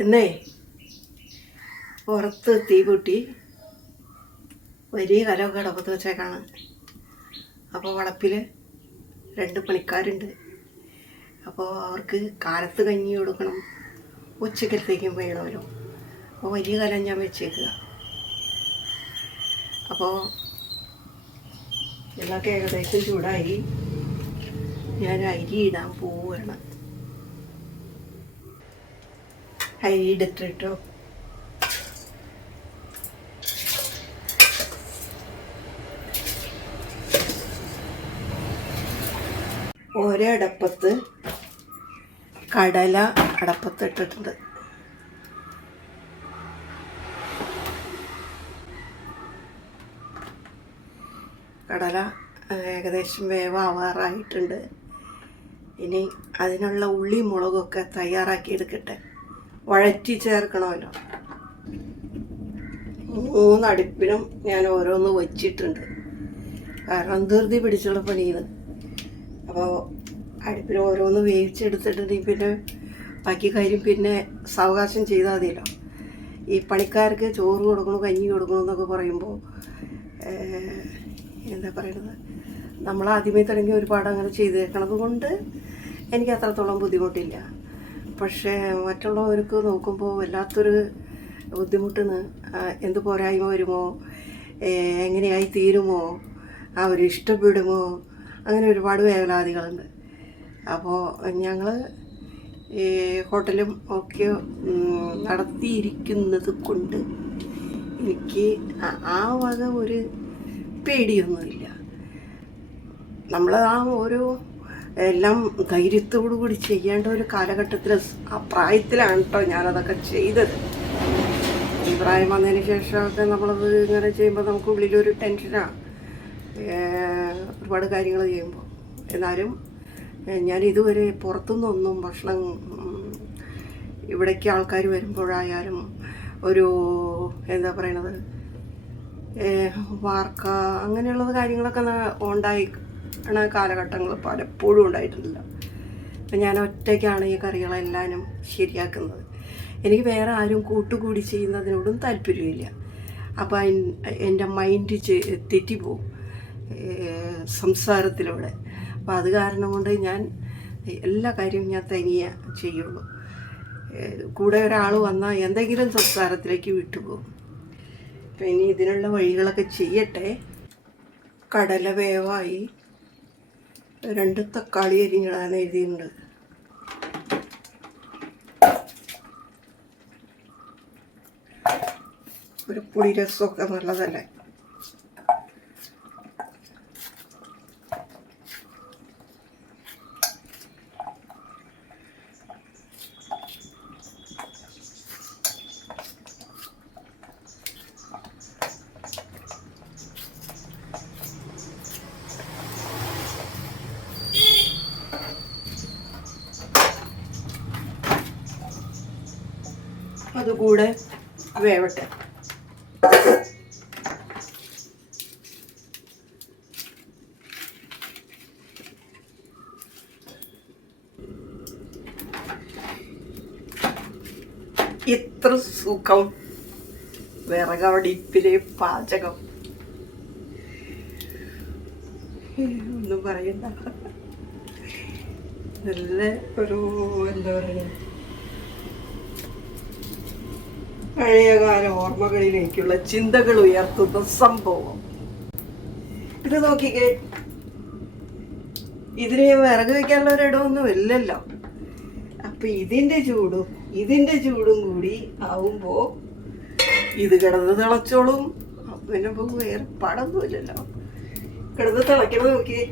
ഇന്നേ പുറത്ത് തീ പൊട്ടി വലിയ കലമൊക്കെ അടപ്പത്ത് വെച്ചേക്കാണ്. അപ്പോൾ വളപ്പിൽ 2 പണിക്കാരുണ്ട്. അപ്പോൾ അവർക്ക് കാലത്ത് കഞ്ഞി കൊടുക്കണം, ഉച്ചക്കലത്തേക്കും വേണമല്ലോ. അപ്പോൾ വലിയ കലം ഞാൻ വെച്ചേക്കുക. അപ്പോൾ ഇതൊക്കെ ഏകദേശം ചൂടായി. ഞാൻ അരി ഇടാൻ പോവുകയാണ്. അരി എടുത്തിട്ടോ ഒരടപ്പത്ത് കടല അടപ്പത്തിട്ടിട്ടുണ്ട്. കടല ഏകദേശം വേവാവാറായിട്ടുണ്ട്. ഇനി അതിനുള്ള ഉള്ളി മുളകൊക്കെ തയ്യാറാക്കി എടുക്കട്ടെ. വഴറ്റി ചേർക്കണമല്ലോ. 3 അടുപ്പിലും ഞാൻ ഓരോന്ന് വച്ചിട്ടുണ്ട്. കാരണം ധൃതി പിടിച്ചുള്ള പണിയാണ്. അപ്പോൾ അടുപ്പിൽ ഓരോന്ന് വേവിച്ചെടുത്തിട്ടുണ്ടെങ്കിൽ പിന്നെ ബാക്കി കാര്യം പിന്നെ സാവകാശം ചെയ്താൽ മതിയല്ലോ. ഈ പണിക്കാർക്ക് ചോറ് കൊടുക്കണം, കഞ്ഞി കൊടുക്കണം എന്നൊക്കെ പറയുമ്പോൾ എന്താ പറയണത്, നമ്മൾ ആദ്യമേ തുടങ്ങി ഒരുപാട് അങ്ങനെ ചെയ്തേക്കണത് കൊണ്ട് എനിക്ക് അത്രത്തോളം ബുദ്ധിമുട്ടില്ല. പക്ഷേ മറ്റുള്ളവർക്ക് നോക്കുമ്പോൾ വല്ലാത്തൊരു ബുദ്ധിമുട്ടിന് എന്ത് പോരായ്മ വരുമോ, എങ്ങനെയായി തീരുമോ, അവർ ഇഷ്ടപ്പെടുമോ, അങ്ങനെ ഒരുപാട് വേവലാതികളുണ്ട്. അപ്പോൾ ഞങ്ങൾ ഈ ഹോട്ടലും ഒക്കെ നടത്തിയിരിക്കുന്നത് കൊണ്ട് എനിക്ക് ആ വക ഒരു പേടിയൊന്നുമില്ല. നമ്മൾ ആ ഓരോ എല്ലാം ധൈര്യത്തോടു കൂടി ചെയ്യേണ്ട ഒരു കാലഘട്ടത്തിൽ ആ പ്രായത്തിലാണ് കേട്ടോ ഞാനതൊക്കെ ചെയ്തത്. ഈ പ്രായം വന്നതിന് ശേഷമൊക്കെ നമ്മളത് ഇങ്ങനെ ചെയ്യുമ്പോൾ നമുക്ക് ഉള്ളിലൊരു ടെൻഷനാണ് ഒരുപാട് കാര്യങ്ങൾ ചെയ്യുമ്പോൾ. എന്നാലും ഞാൻ ഇതുവരെ പുറത്തുനിന്നൊന്നും ഭക്ഷണം, ഇവിടേക്ക് ആൾക്കാർ വരുമ്പോഴായാലും ഒരു എന്താ പറയണത് വാർക്ക അങ്ങനെയുള്ളത് കാര്യങ്ങളൊക്കെ ഉണ്ടായിക്കണ കാലഘട്ടങ്ങൾ പലപ്പോഴും ഉണ്ടായിട്ടില്ല. അപ്പം ഞാൻ ഒറ്റയ്ക്കാണ് ഈ കറികളെല്ലാനും ശരിയാക്കുന്നത്. എനിക്ക് വേറെ ആരും കൂട്ടുകൂടി ചെയ്യുന്നതിനോടും താല്പര്യമില്ല. അപ്പോൾ എൻ്റെ മൈൻഡ് തെറ്റിപ്പോവും സംസാരത്തിലൂടെ. അപ്പോൾ അത് കാരണം കൊണ്ട് ഞാൻ എല്ലാ കാര്യവും ഞാൻ തനിയെ ചെയ്യുള്ളൂ. കൂടെ ഒരാൾ വന്നാൽ എന്തെങ്കിലും സംസാരത്തിലേക്ക് വിട്ടുപോകും. അപ്പം ഇനി ഇതിനുള്ള വഴികളൊക്കെ ചെയ്യട്ടെ. കടല വേവായി. 2 തക്കാളി അരിഞ്ഞിടാൻ എഴുതിയിട്ടുണ്ട്. ഒരു പുളിരസമൊക്കെ നല്ലതല്ലേ. അതുകൂടെ വേവട്ടെ. ഇത്ര സുഖം വിറകവടിപ്പിലെ പാചകം ഒന്നും പറയണ്ട. നല്ല ഒരു എന്താ പറയുക, പഴയകാല ഓർമ്മകളിലേക്കുള്ള ചിന്തകൾ ഉയർത്തുന്ന സംഭവം. ഇത് നോക്കിക്കേ, ഇതിന് വിറക് വയ്ക്കാനുള്ള ഒരിടമൊന്നും ഇല്ലല്ലോ. അപ്പം ഇതിൻ്റെ ചൂടും കൂടി ആവുമ്പോൾ ഇത് കിടന്ന് തിളച്ചോളും. പിന്നെ വേറെ പാടൊന്നുമില്ലല്ലോ. കിടന്ന് തിളയ്ക്കണത് നോക്കി,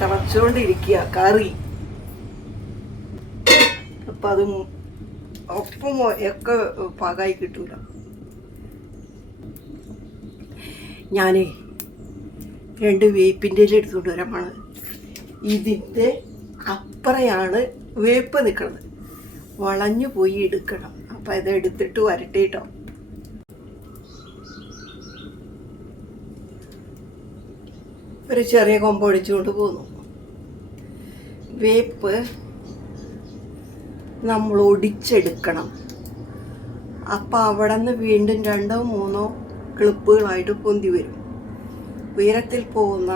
തിളച്ചോണ്ടിരിക്കുക കറി. അപ്പം അതും ഒപ്പം ഒക്കെ പാകമായി കിട്ടൂല. ഞാനേ 2 വേപ്പിൻ്റെ ഇല എടുത്തുകൊണ്ട് വരാമാണ്. ഇതിൻ്റെ അപ്പുറയാണ് വേപ്പ് നിൽക്കുന്നത്. വളഞ്ഞു പോയി എടുക്കണം. അപ്പം ഇത് എടുത്തിട്ട് വരട്ടെ കേട്ടോ. ഒരു ചെറിയ കൊമ്പ് ഒടിച്ചുകൊണ്ട് പോന്നു. വേപ്പ് നമ്മൾ ഒടിച്ചെടുക്കണം. അപ്പം അവിടെ നിന്ന് വീണ്ടും 2-3 ക്ലിപ്പുകളായിട്ട് പൊന്തി വരും. ഉയരത്തിൽ പോകുന്ന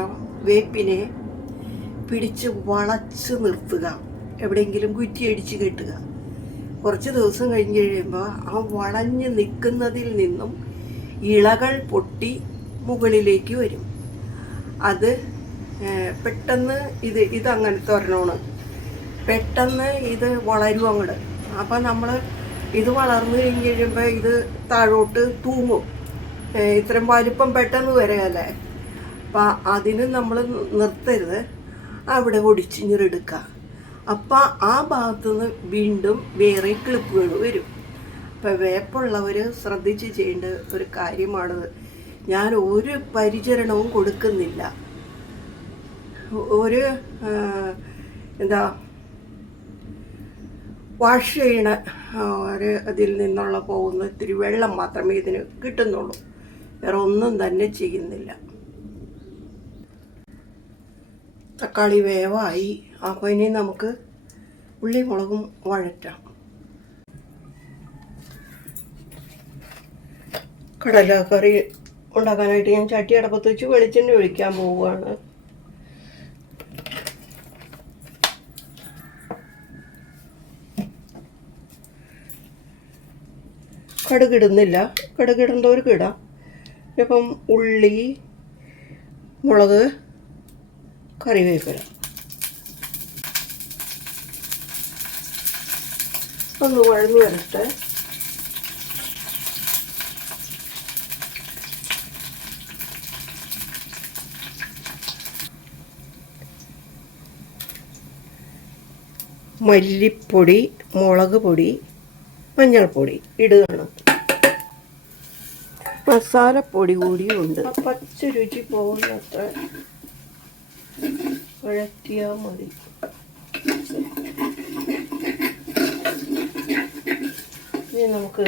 വേപ്പിനെ പിടിച്ച് വളച്ച് നിർത്തുക, എവിടെയെങ്കിലും കുറ്റിയടിച്ച് കെട്ടുക. കുറച്ച് ദിവസം കഴിഞ്ഞ് കഴിയുമ്പോൾ ആ വളഞ്ഞ് നിൽക്കുന്നതിൽ നിന്നും ഇളകൾ പൊട്ടി മുകളിലേക്ക് വരും. അത് പെട്ടെന്ന് ഇതങ്ങനത്തെ ഒരെണ്ണമാണ്. പെട്ടെന്ന് ഇത് വളരും അങ്ങോട്ട്. അപ്പം നമ്മൾ ഇത് വളർന്നു കഴിഞ്ഞ് കഴിയുമ്പോൾ ഇത് താഴോട്ട് തൂങ്ങും. ഇത്രയും വലിപ്പം പെട്ടെന്ന് വരികയല്ലേ. അപ്പം അതിന് നമ്മൾ നിർത്തരുത്, അവിടെ ഒടിച്ചിഞ്ഞെടുക്കുക. അപ്പം ആ ഭാഗത്തുനിന്ന് വീണ്ടും വേറെ ക്ലിപ്പുകൾ വരും. അപ്പം വേപ്പുള്ളവർ ശ്രദ്ധിച്ച് ചെയ്യേണ്ട ഒരു കാര്യമാണത്. ഞാൻ ഒരു പരിചരണവും കൊടുക്കുന്നില്ല. ഒരു വാഷ് ചെയ്യണ അതിൽ നിന്നുള്ള പോകുന്ന ഇത്തിരി വെള്ളം മാത്രമേ ഇതിന് കിട്ടുന്നുള്ളൂ. വേറെ ഒന്നും തന്നെ ചെയ്യുന്നില്ല. തക്കാളി വേവായി. അപ്പോൾ ഇനി നമുക്ക് ഉള്ളി മുളകും വഴറ്റാം. കടലക്കറി ഉണ്ടാക്കാനായിട്ട് ഞാൻ ചട്ടി അടപ്പത്ത് വെച്ച് വെളിച്ചെണ്ണ ഒഴിക്കാൻ പോവുകയാണ്. കടുകിടുന്നില്ല, കടുകിടേണ്ടവർക്ക് ഇടാം. ഇപ്പം ഉള്ളി, മുളക്, കറിവേപ്പില ഒന്ന് വഴന്നു വരട്ടെ. മല്ലിപ്പൊടി, മുളക് പൊടി, മഞ്ഞൾപ്പൊടി ഇടുകയാണ്. മസാലപ്പൊടി കൂടിയുണ്ട്. പച്ച രുചി പോകുന്നത്ര വഴറ്റിയാൽ മതി. ഇനി നമുക്ക്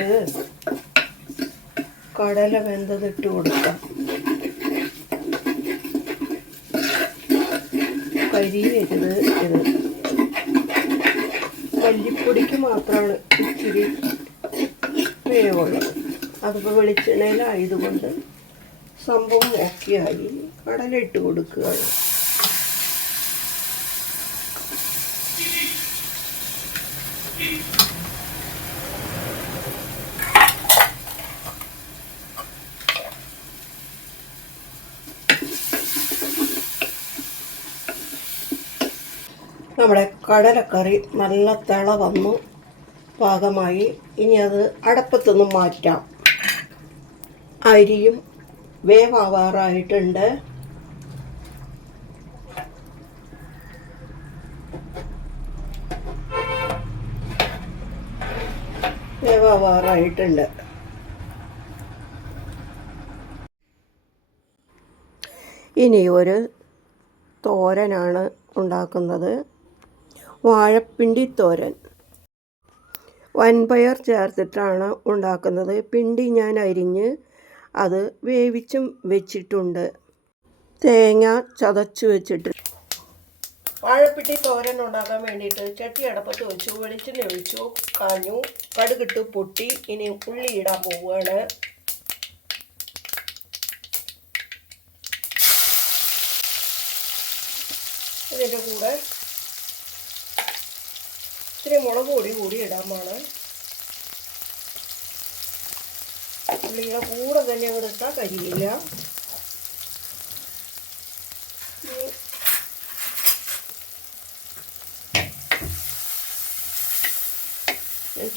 കടല വെന്തതിട്ട് കൊടുക്കാം. കരിയരുത്. ഇത് മല്ലിപ്പൊടിക്ക് മാത്രമാണ് ഇച്ചിരി വേവുള്ളത്. അതിപ്പോൾ വെളിച്ചെണ്ണയിലായതുകൊണ്ട് സംഭവം ഓക്കെയായി. കടല ഇട്ട് കൊടുക്കുകയാണ്. നമ്മുടെ കടലക്കറി നല്ല തിള വന്നു പാകമായി. ഇനി അത് അടപ്പത്തുനിന്ന് മാറ്റാം. അരിയും വേവാവാറായിട്ടുണ്ട്. ഇനി ഒരു തോരനാണ് ഉണ്ടാക്കുന്നത്. വാഴപ്പിണ്ടി തോരൻ. വൻപയർ ചേർത്തിട്ടാണ് ഉണ്ടാക്കുന്നത്. പിണ്ടി ഞാൻ അരിഞ്ഞ് അത് വേവിച്ചും വെച്ചിട്ടുണ്ട്. തേങ്ങ ചതച്ച് വെച്ചിട്ട്. വാഴപ്പിണ്ടി തോരൻ ഉണ്ടാക്കാൻ വേണ്ടിയിട്ട് ചട്ടി അടപ്പത്ത് വെച്ചു, വെളിച്ചെണ്ണ ഒഴിച്ചു, കാഞ്ഞു, കടുകിട്ട് പൊട്ടി. ഇനി ഉള്ളി ഇടാൻ പോവുകയാണ്. ഇതിൻ്റെ കൂടെ ഇത്തിരി മുളക് പൊടി കൂടി ഇടാമാണ്. ഉള്ളിയുടെ കൂടെ തന്നെ അങ്ങോട്ട് ഇട്ടാൽ കരിയില്ല.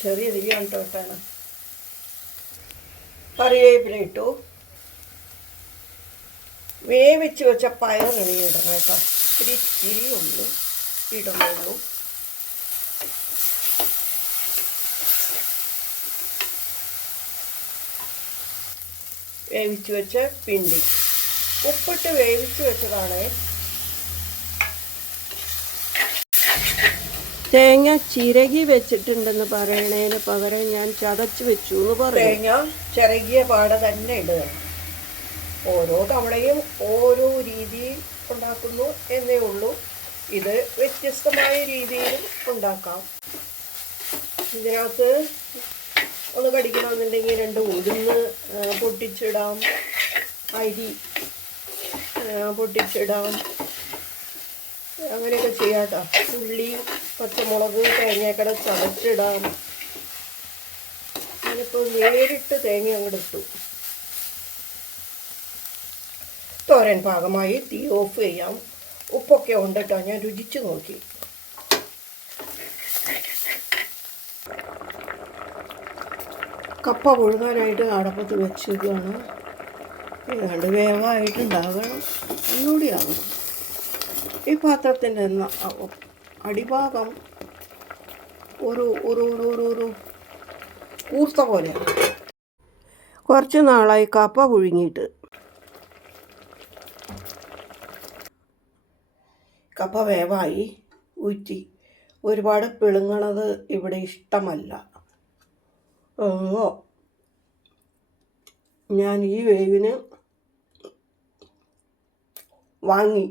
ചെറിയ തിരിയാണ് കേട്ടോ. കറിവേപ്പില ഇട്ടു. വേവിച്ച് വെച്ച പയറിന് ഇടണം കേട്ടോ. ഇത്തിരി ഉള്ളൂ ഇടുന്നുള്ളൂ. വേവിച്ച് വെച്ച പിണ്ടി ഉപ്പിട്ട് വേവിച്ച് വെച്ചതാണ്. തേങ്ങ ചിരകി വെച്ചിട്ടുണ്ടെന്ന് പറയണതിന് പകരം ഞാൻ ചതച്ച് വെച്ചു എന്ന് പറയും. തേങ്ങ ചിരകിയ പാടെ തന്നെ ഇടുക. ഓരോ തവണയും ഓരോ രീതിയിൽ ഉണ്ടാക്കുന്നു എന്നേ ഉള്ളൂ. ഇത് വ്യത്യസ്തമായ രീതിയിലും ഉണ്ടാക്കാം. ഇതിനകത്ത് ഒന്ന് കടിക്കണമെന്നുണ്ടെങ്കിൽ 2 ഉഴുന്ന് പൊട്ടിച്ചിടാം, അരി പൊട്ടിച്ചിടാം, അങ്ങനെയൊക്കെ ചെയ്യാം കേട്ടോ. ഉള്ളി, പച്ചമുളക്, തേങ്ങയൊക്കെ ചതച്ചിടാം. ഞാനിപ്പോൾ നേരിട്ട് തേങ്ങ അങ്ങോട്ട് ഇട്ടു. തോരൻ പാകമായി. തീ ഓഫ് ചെയ്യാം. ഉപ്പൊക്കെ ഉണ്ട് കേട്ടോ, ഞാൻ രുചിച്ച് നോക്കി. കപ്പ പുഴുങ്ങാനായിട്ട് അടപ്പത്ത് വെച്ചിരിക്കുകയാണ്. ഏതാണ്ട് വേഗമായിട്ടുണ്ടാകണം, ഒന്നുകൂടി ആകണം. ഈ പാത്രത്തിൻ്റെ അടിഭാഗം ഒരു കൂർത്ത പോലെയാണ്. കുറച്ച് നാളായി കപ്പ പുഴുങ്ങിയിട്ട്. കപ്പ വേവായി, ഊറ്റി. ഒരുപാട് പിളുങ്ങണത് ഇവിടെ ഇഷ്ടമല്ല. ഞാൻ ഈ വേവിന് വാങ്ങി.